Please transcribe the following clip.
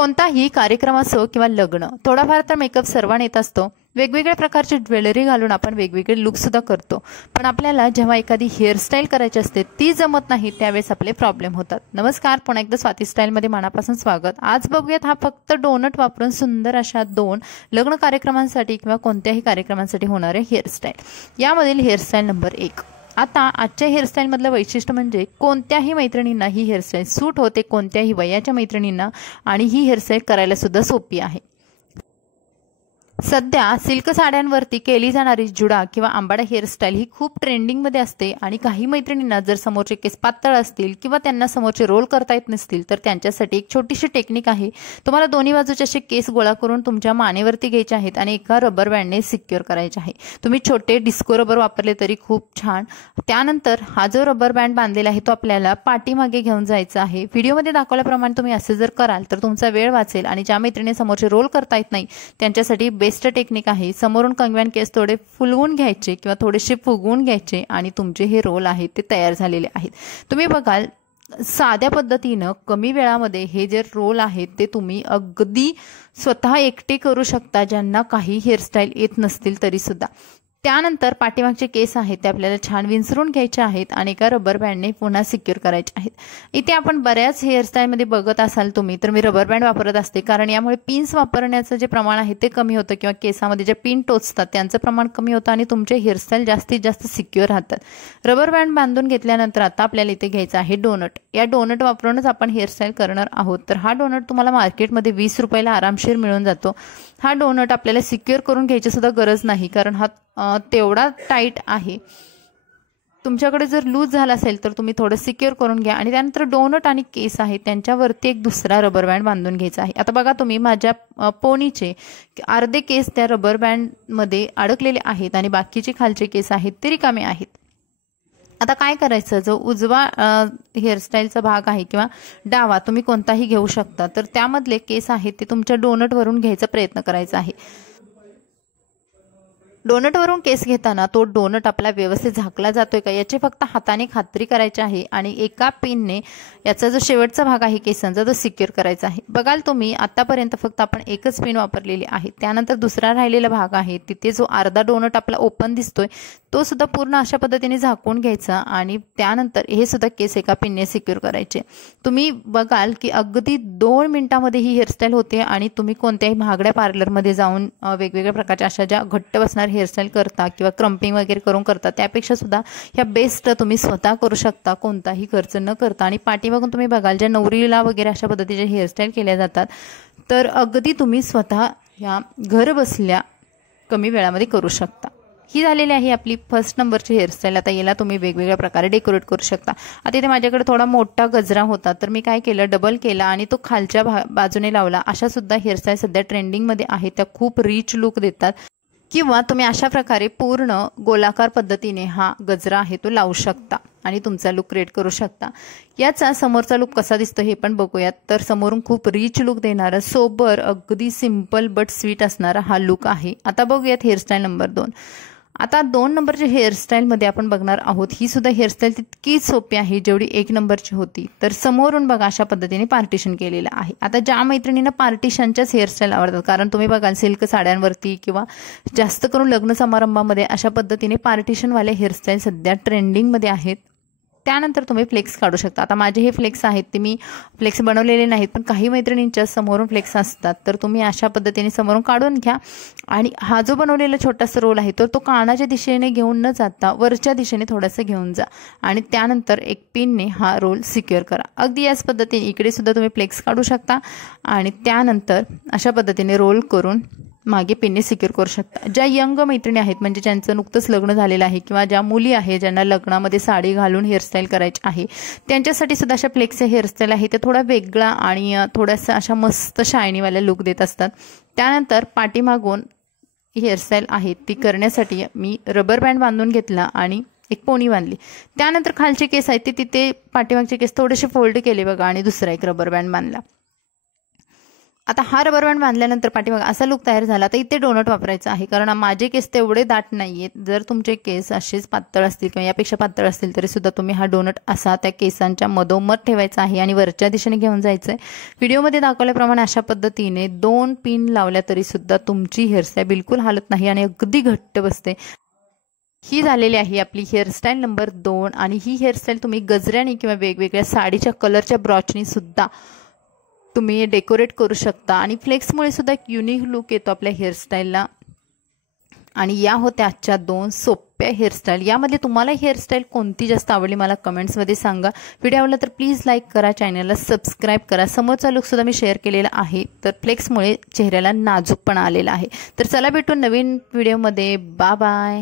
कोणताही कार्यक्रम असो किंवा लग्न, थोडाफार तर मेकअप सर्वांना येत असतो. वेगवेगळ्या प्रकारची ज्वेलरी घालून आपण वेगवेगळे लुक सुद्धा करतो. पण आपल्याला जेव्हा एखादी हेअरस्टाईल करायची असते ती जमत नाही, त्यावेळेस आपले प्रॉब्लेम होतात. नमस्कार, पुन्हा एकदा स्वाती स्टाईलमध्ये मनापासून स्वागत. आज बघूयात हा फक्त डोनट वापरून सुंदर अशा 2 लग्न कार्यक्रमांसाठी किंवा कोणत्याही कार्यक्रमांसाठी होणारे हेअरस्टाईल. यामधील हेअरस्टाईल नंबर 1. आता आजच्या हेअरस्टाईलमधलं वैशिष्ट्य म्हणजे कोणत्याही मैत्रिणींना ही हेअरस्टाईल सूट होते, कोणत्याही वयाच्या मैत्रिणींना, आणि ही हेअरस्टाईल करायला सुद्धा सोपी आहे. सध्या सिल्क साड्यांवरती केली जाणारी जुडा किंवा आंबाडा हेअरस्टाईल ही खूप ट्रेंडिंगमध्ये असते आणि काही मैत्रिणींना जर समोरचे केस पातळ असतील किंवा त्यांना समोरचे रोल करता येत नसतील तर त्यांच्यासाठी एक छोटीशी टेक्निक आहे. तुम्हाला दोन्ही बाजूचे असे केस गोळा करून तुमच्या मानेवरती घ्यायचे आहेत आणि एका रबर बँडने सिक्युअर करायचे आहे. तुम्ही छोटे डिस्को रबर वापरले तरी खूप छान. त्यानंतर हा जो रबर बँड बांधलेला आहे तो आपल्याला पाठीमागे घेऊन जायचा आहे. व्हिडिओमध्ये दाखवल्याप्रमाणे तुम्ही असे जर कराल तर तुमचा वेळ वाचेल आणि ज्या मैत्रिणी समोरचे रोल करता येत नाही त्यांच्यासाठी बेस्ट टेक्निक आहे. समोरून कंगव्यान केस थोडे फुलवून घ्यायचे किंवा थोडेसे फुगवून घ्यायचे आणि तुमचे हे रोल आहेत ते तयार झालेले आहेत. तुम्ही बघाल साध्या पद्धतीनं कमी वेळामध्ये हे जे रोल आहेत ते तुम्ही अगदी स्वतः एकटे करू शकता, ज्यांना काही हेअरस्टाईल येत नसतील तरी सुद्धा. त्यानंतर पाठीमागचे केस आहेत ते आपल्याला छान विंचरून घ्यायचे आहेत आणि एका रबर बँडने पुन्हा सिक्युअर करायचे आहेत. इथे आपण बऱ्याच हेअरस्टाईलमध्ये बघत असाल तुम्ही तर मी रबर बँड वापरत असते, कारण यामुळे पिन्स वापरण्याचं जे प्रमाण आहे ते कमी होतं किंवा केसामध्ये जे पिन टोचतात त्यांचं प्रमाण कमी होतं आणि तुमचे हेअरस्टाईल जास्तीत जास्त सिक्युअर राहतात. रबर बँड बांधून घेतल्यानंतर आता आपल्याला इथे घ्यायचं आहे डोनट. या डोनट वापरूनच आपण हेअरस्टाईल करणार आहोत. तर हा डोनट तुम्हाला मार्केटमध्ये 20 रुपयाला आरामशीर मिळून जातो. हा डोनट आपल्याला सिक्युअर करून घ्यायची सुद्धा गरज नाही, कारण हा तेवढा टाईट आहे. तुमच्याकडे जर लूज झाला असेल तर तुम्ही थोडं सिक्युअर करून घ्या आणि त्यानंतर डोनट आणि केस आहे त्यांच्यावरती एक दुसरा रबर बँड बांधून घ्यायचा आहे. आता बघा तुम्ही माझ्या पोनीचे अर्धे केस त्या रबर बँडमध्ये अडकलेले आहेत आणि बाकीचे खालचे केस आहेत ते रिकामे आहेत. आता काय करायचं, जो उजवा हेअरस्टाईलचा भाग आहे किंवा डावा तुम्ही कोणताही घेऊ शकता, तर त्यामधले केस आहेत ते तुमच्या डोनटवरून घ्यायचा प्रयत्न करायचा आहे. डोनटवरून केस घेताना तो डोनट आपला व्यवस्थित झाकला जातोय का याची फक्त हाताने खात्री करायची आहे आणि एका पिनने याचा जो शेवटचा भाग आहे केसांचा तो सिक्युअर करायचा आहे. बघाल तुम्ही आतापर्यंत फक्त आपण एकच पिन वापरलेली आहे. त्यानंतर दुसरा राहिलेला भाग आहे तिथे जो अर्धा डोनट आपला ओपन दिसतोय तो सुद्धा पूर्ण अशा पद्धतीने झाकून घ्यायचा आणि त्यानंतर हे सुद्धा केस एका पिनने सिक्युअर करायचे. तुम्ही बघाल की अगदी 2 मिनिटांमध्ये ही हेअरस्टाईल होते आणि तुम्ही कोणत्याही महागड्या पार्लरमध्ये जाऊन वेगवेगळ्या प्रकारच्या अशा ज्या घट्ट बसणार हेअरस्टाईल करता किंवा क्रम्पिंग वगैरे करून करता त्यापेक्षा सुद्धा ह्या बेस्ट तुम्ही स्वतः करू शकता कोणताही खर्च न करता. आणि पाठीमागून तुम्ही बघाल ज्या नवरीला वगैरे अशा पद्धतीचे हेअरस्टाईल केल्या जातात तर अगदी तुम्ही स्वतः ह्या घर बसल्या कमी वेळामध्ये करू शकता. ही झालेली आहे आपली फर्स्ट नंबरची हेअरस्टाईल. आता याला तुम्ही वेगवेगळ्या प्रकारे डेकोरेट करू शकता. आता इथे माझ्याकडे थोडा मोठा गजरा होता तर मी काय केलं, डबल केला आणि तो खालच्या बाजूने लावला. अशा सुद्धा हेअरस्टाईल सध्या ट्रेंडिंगमध्ये आहेत, त्या खूप रिच लुक देतात. किंवा तुम्ही अशा प्रकारे पूर्ण गोलाकार पद्धतीने हा गजरा आहे तो लावू शकता आणि तुमचा लुक क्रिएट करू शकता. याचा समोरचा लुक कसा दिसतो हे पण बघूयात. तर समोरून खूप रिच लुक देणारा, सोबर, अगदी सिम्पल बट स्वीट असणारा हा लुक आहे. आता बघूयात हेअरस्टाईल नंबर 2. आता 2 नंबरच्या हेअरस्टाईलमध्ये आपण बघणार आहोत. ही सुद्धा हेअरस्टाईल तितकीच सोपी आहे जेवढी 1 नंबरची होती. तर समोरून बघा अशा पद्धतीने पार्टिशन केलेलं आहे. आता ज्या मैत्रिणींना पार्टिशनच्याच हेअरस्टाईल आवडतात, कारण तुम्ही बघाल सिल्क साड्यांवरती किंवा जास्त करून लग्न समारंभामध्ये अशा पद्धतीने पार्टिशनवाले हेअरस्टाईल सध्या ट्रेंडिंगमध्ये आहेत. त्यानंतर तुम्ही फ्लेक्स काढू शकता. आता माझे हे फ्लेक्स आहेत ते मी फ्लेक्स बनवलेले नाहीत, पण काही मैत्रिणींच्या समोरून फ्लेक्स असतात तर तुम्ही अशा पद्धतीने समोरून काढून घ्या आणि हा जो बनवलेला छोटासा रोल आहे तर तो कानाच्या दिशेने घेऊन न जाता वरच्या दिशेने थोडासा घेऊन जा आणि त्यानंतर एक पिनने हा रोल सिक्युअर करा. अगदी याच पद्धतीने इकडे सुद्धा तुम्ही फ्लेक्स काढू शकता आणि त्यानंतर अशा पद्धतीने रोल करून मागे पिनने सिक्युअर करू शकता. ज्या यंग मैत्रिणी आहेत म्हणजे ज्यांचं नुकतंच लग्न झालेलं आहे किंवा ज्या मुली आहेत ज्यांना लग्नामध्ये साडी घालून हेअरस्टाईल करायची आहे त्यांच्यासाठी सुद्धा अशा फ्लेक्सचे हेअरस्टाईल आहे ते थोडा वेगळा आणि थोडासा अशा मस्त शायनीवाल्या लुक देत असतात. त्यानंतर पाठीमागून हेअरस्टाईल आहे ती करण्यासाठी मी रबर बँड बांधून घेतला आणि एक पोनी बांधली. त्यानंतर खालचे केस आहेत ते तिथे पाठीमागचे केस थोडेसे फोल्ड केले बघा आणि दुसरा एक रबर बँड बांधला. आता हा रबर बँड बांधल्यानंतर पाठीमागे असा लुक तयार झाला. तर इथे डोनट वापरायचं आहे, कारण माझे केस तेवढे दाट नाही आहेत. जर तुमचे केस असेच पातळ असतील किंवा यापेक्षा पातळ असतील तरी सुद्धा तुम्ही हा डोनट असा त्या केसांच्या मधोमध ठेवायचा आहे आणि वरच्या दिशेने घेऊन जायचं आहे. व्हिडिओमध्ये दाखवल्याप्रमाणे अशा पद्धतीने 2 पिन लावल्या तरी सुद्धा तुमची हेअरस्टाईल बिलकुल हालत नाही आणि अगदी घट्ट बसते. ही झालेली आहे आपली हेअरस्टाईल नंबर 2. आणि ही हेअरस्टाईल तुम्ही गजऱ्याने किंवा वेगवेगळ्या साडीच्या कलरच्या ब्रॉचनी सुद्धा तुम्ही डेकोरेट करू शकता. आणि फ्लेक्समुळे सुद्धा एक युनिक लुक येतो आपल्या हेअरस्टाईलला. आणि या होत्या आजच्या 2 सोप्या हेअरस्टाईल. यामध्ये तुम्हाला हेअरस्टाईल कोणती जास्त आवडली मला कमेंट्समध्ये सांगा. व्हिडिओ आवडला तर प्लीज लाईक करा, चॅनलला सबस्क्राईब करा. समोरचा लुकसुद्धा मी शेअर केलेला आहे. तर फ्लेक्समुळे चेहऱ्याला नाजूकपणा आलेला आहे. तर चला भेटू नवीन व्हिडिओमध्ये. Bye bye.